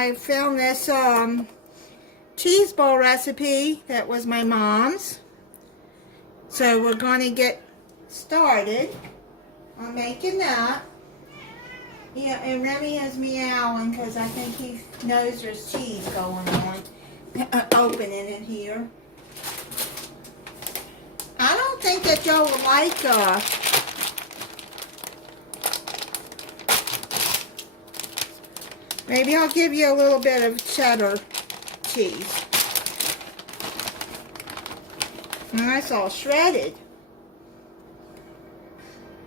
I found this cheese ball recipe that was my mom's. So we're going to get started on making that. Yeah, and Remy is meowing because I think he knows there's cheese going on. Opening it here. I don't think that y'all would like maybe I'll give you a little bit of cheddar cheese. And that's all shredded.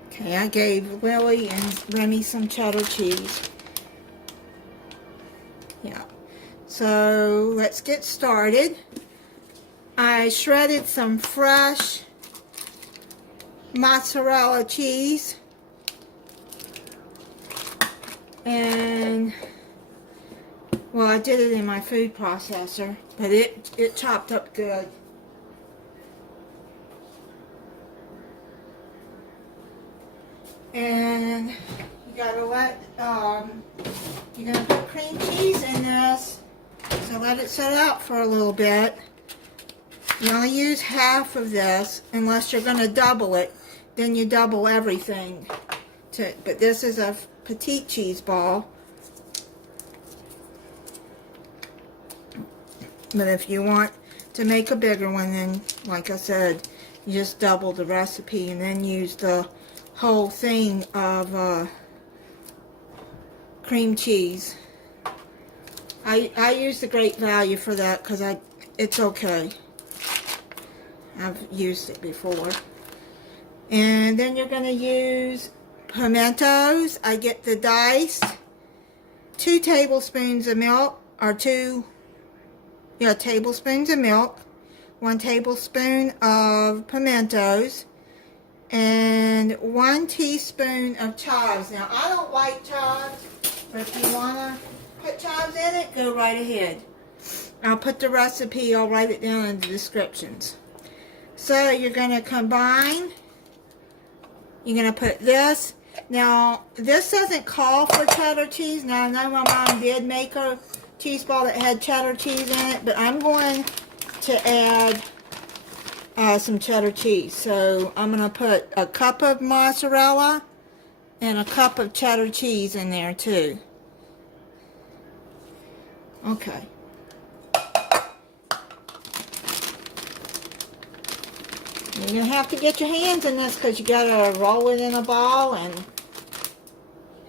Okay, I gave Lily and Remy some cheddar cheese. Yeah. So let's get started. I shredded some fresh mozzarella cheese. And, well, I did it in my food processor, but it chopped up good. And you gotta let, you're gonna put cream cheese in this, so let it set out for a little bit. You only use half of this, unless you're gonna double it, then you double everything. But this is a petite cheese ball. But if you want to make a bigger one, then, like I said, you just double the recipe and then use the whole thing of cream cheese. I use the Great Value for that because it's okay. I've used it before. And then you're going to use pimentos. I get the diced 2 tablespoons of milk, or 2 tablespoons of milk, 1 tablespoon of pimentos, and 1 teaspoon of chives. Now, I don't like chives, but if you want to put chives in it, go right ahead. I'll put the recipe, I'll write it down in the descriptions. So, you're going to combine, you're going to put this. Now, this doesn't call for cheddar cheese. Now, I know my mom did make a cheese ball that had cheddar cheese in it, but I'm going to add some cheddar cheese. So I'm going to put a cup of mozzarella and a cup of cheddar cheese in there too. Okay. You're going to have to get your hands in this because you got to roll it in a ball and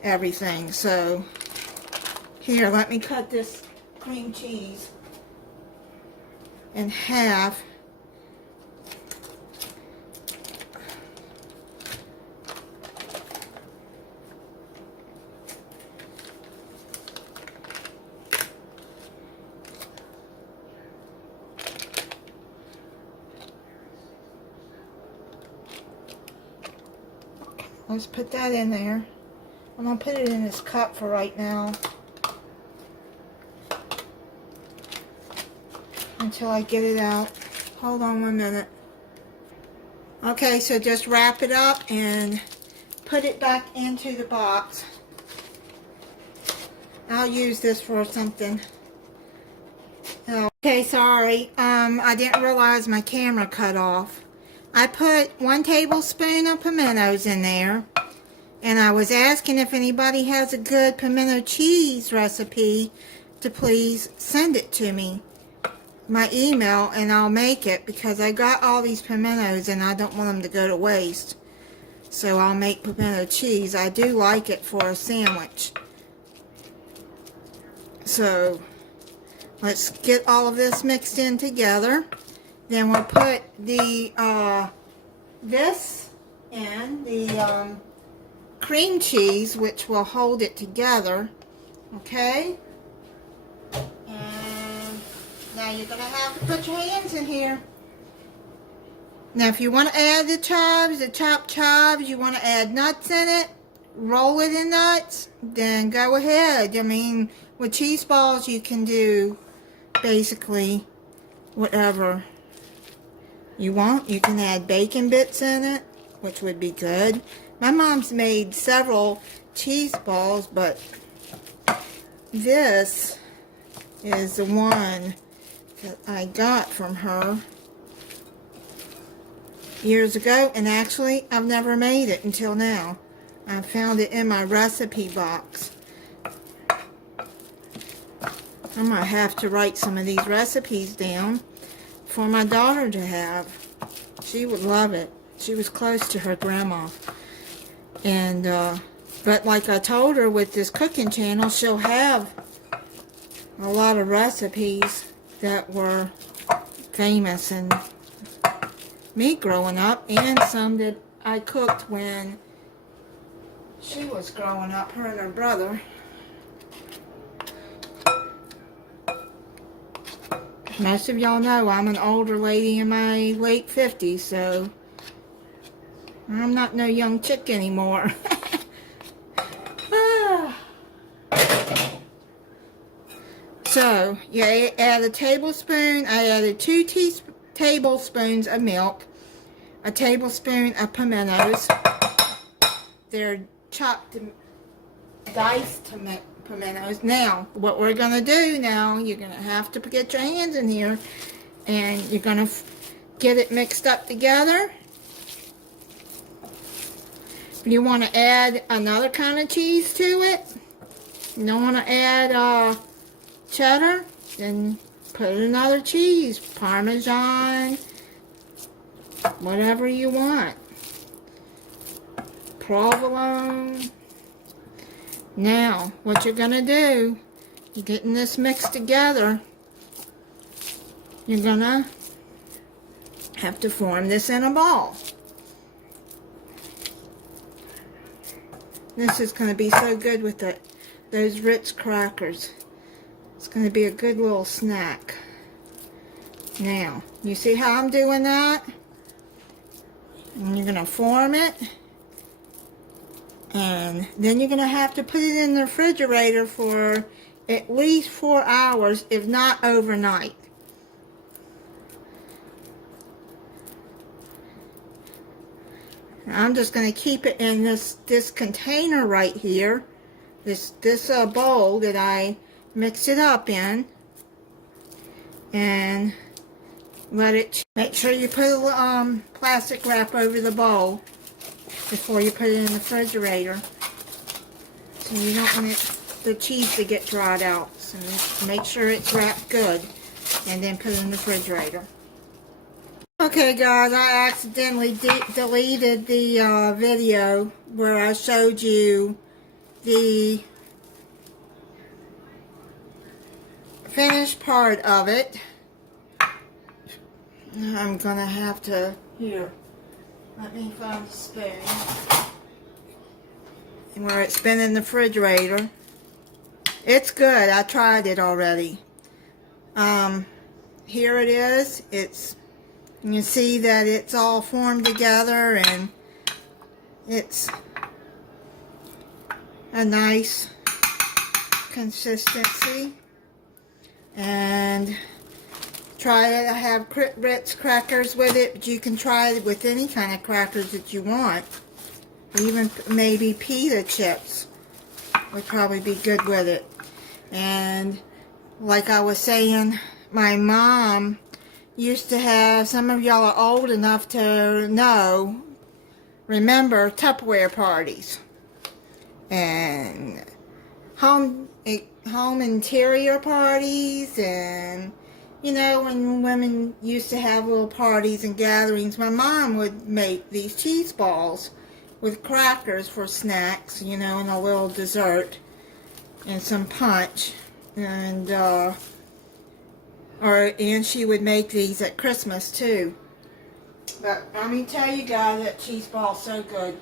everything. So here, let me cut this cream cheese in half. Let's put that in there. I'm going to put it in this cup for right now, until I get it out. Hold on 1 minute. Okay, so just wrap it up and put it back into the box. I'll use this for something. Okay, sorry. I didn't realize my camera cut off. I put 1 tablespoon of pimentos in there. And I was asking if anybody has a good pimento cheese recipe to please send it to me. My email, and I'll make it, because I got all these pimentos and I don't want them to go to waste. So I'll make pimento cheese. I do like it for a sandwich. So let's get all of this mixed in together. Then we'll put the this in the cream cheese, which will hold it together. Okay. And now you're going to have to put your hands in here. Now if you want to add the chives, the chopped chives, you want to add nuts in it, roll it in nuts, then go ahead. I mean, with cheese balls you can do basically whatever you want. You can add bacon bits in it, which would be good. My mom's made several cheese balls, but this is the one that I got from her years ago, and actually I've never made it until now. I found it in my recipe box. I might have to write some of these recipes down for my daughter to have. She would love it. She was close to her grandma. And, but like I told her, with this cooking channel, she'll have a lot of recipes that were famous in me growing up, and some that I cooked when she was growing up, her and her brother. Most of y'all know I'm an older lady in my late 50s, so I'm not no young chick anymore. So, you add a tablespoon. I added 2 tablespoons of milk, a tablespoon of pimentos. They're chopped, diced pimentos. Now, what we're going to do now, you're going to have to get your hands in here, and you're going to get it mixed up together. You want to add another kind of cheese to it. You don't want to add cheddar, then put another cheese, Parmesan, whatever you want, provolone. Now, what you're going to do, you're getting this mixed together, you're going to have to form this in a ball. This is going to be so good with those Ritz crackers. It's going to be a good little snack. Now, you see how I'm doing that? And you're going to form it. And then you're going to have to put it in the refrigerator for at least 4 hours, if not overnight. I'm just going to keep it in this container right here. This bowl that I mix it up in, and let it. Make sure you put a plastic wrap over the bowl before you put it in the refrigerator, so you don't want the cheese to get dried out. So make sure it's wrapped good, and then put it in the refrigerator. Okay guys, I accidentally deleted the video where I showed you the finished part of it. I'm gonna have to, here, let me find a spoon, and where it's been in the refrigerator. It's good. I tried it already. Here it is. You see that it's all formed together, and it's a nice consistency. And try it. I have Ritz crackers with it, but you can try it with any kind of crackers that you want. Even maybe pita chips would probably be good with it. And like I was saying, my mom used to have, some of y'all are old enough to remember Tupperware parties. And home interior parties, and you know, when women used to have little parties and gatherings, my mom would make these cheese balls with crackers for snacks, you know, and a little dessert and some punch, and and she would make these at Christmas too. But let me tell you guys, that cheese ball's so good.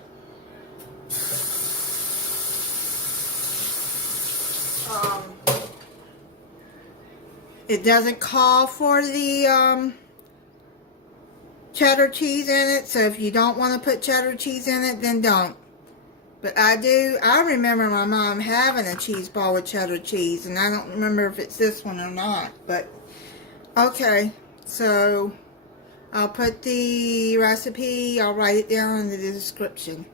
It doesn't call for the cheddar cheese in it, so if you don't want to put cheddar cheese in it, then don't. But I do. I remember my mom having a cheese ball with cheddar cheese, and I don't remember if it's this one or not. But okay, so I'll put the recipe, I'll write it down in the description.